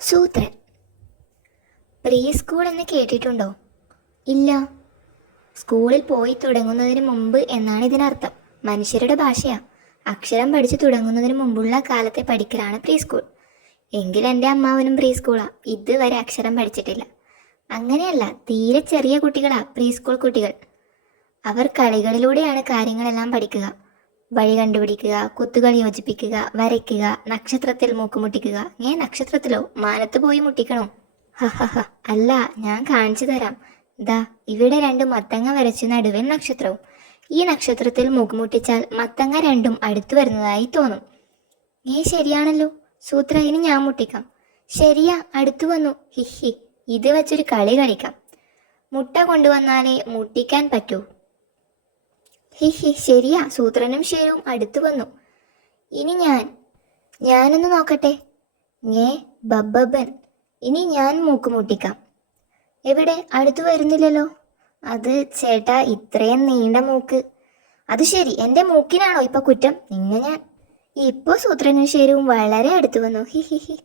Soothran. Pre school എന്ന് കേട്ടിട്ടുണ്ടോ? ഇല്ല. സ്കൂളിൽ പോയി തുടങ്ങുന്നതിന് മുമ്പ് എന്നാണ് ഇതിനർത്ഥം. മനുഷ്യരുടെ ഭാഷയാ. അക്ഷരം പഠിച്ചു തുടങ്ങുന്നതിന് മുമ്പുള്ള കാലത്തെ പഠിക്കലാണ് പ്രീ സ്കൂൾ. എങ്കിൽ എൻ്റെ അമ്മാവനും പ്രീ സ്കൂളാ. ഇതുവരെ അക്ഷരം പഠിച്ചിട്ടില്ല. അങ്ങനെയല്ല, തീരെ ചെറിയ കുട്ടികളാ പ്രീ സ്കൂൾ കുട്ടികൾ. അവർ കളികളിലൂടെയാണ് കാര്യങ്ങളെല്ലാം പഠിക്കുക. വഴി കണ്ടുപിടിക്കുക, കുത്തുകൾ യോജിപ്പിക്കുക, വരയ്ക്കുക, നക്ഷത്രത്തിൽ മൂക്കുമുട്ടിക്കുക. നക്ഷത്രത്തിലോ? മാനത്ത് പോയി മുട്ടിക്കണോ? ഹഹഹ, അല്ല, ഞാൻ കാണിച്ചു തരാം. ദാ ഇവിടെ രണ്ട് മത്തങ്ങ വരച്ച് നടുവിൽ നക്ഷത്രവും. ഈ നക്ഷത്രത്തിൽ മൂക്കുമുട്ടിച്ചാൽ മത്തങ്ങ രണ്ടും അടുത്തു വരുന്നതായി തോന്നും. ശരിയാണല്ലോ സൂത്ര, ഇനി ഞാൻ മുട്ടിക്കാം. ശരിയാ, അടുത്തു വന്നു. ഹിഹി, ഇത് വെച്ചൊരു കളി കളിക്കാം. മുട്ട കൊണ്ടുവന്നാലേ മുട്ടിക്കാൻ പറ്റൂ. ഹിഹി, ശരിയാ, സൂത്രനും ശരിയും അടുത്തു വന്നു. ഇനി ഞാനൊന്ന് നോക്കട്ടെ. ബബ്ബൻ. ഇനി ഞാൻ മൂക്ക് മുട്ടിക്കാം. എവിടെ? അടുത്തു വരുന്നില്ലല്ലോ. അത് ചേട്ടാ, ഇത്രയും നീണ്ട മൂക്ക്. അത് ശരി, എൻ്റെ മൂക്കിനാണോ ഇപ്പൊ കുറ്റം? ഞാൻ ഇപ്പോ സൂത്രനും ശരിയും വളരെ അടുത്തു വന്നു. He he he.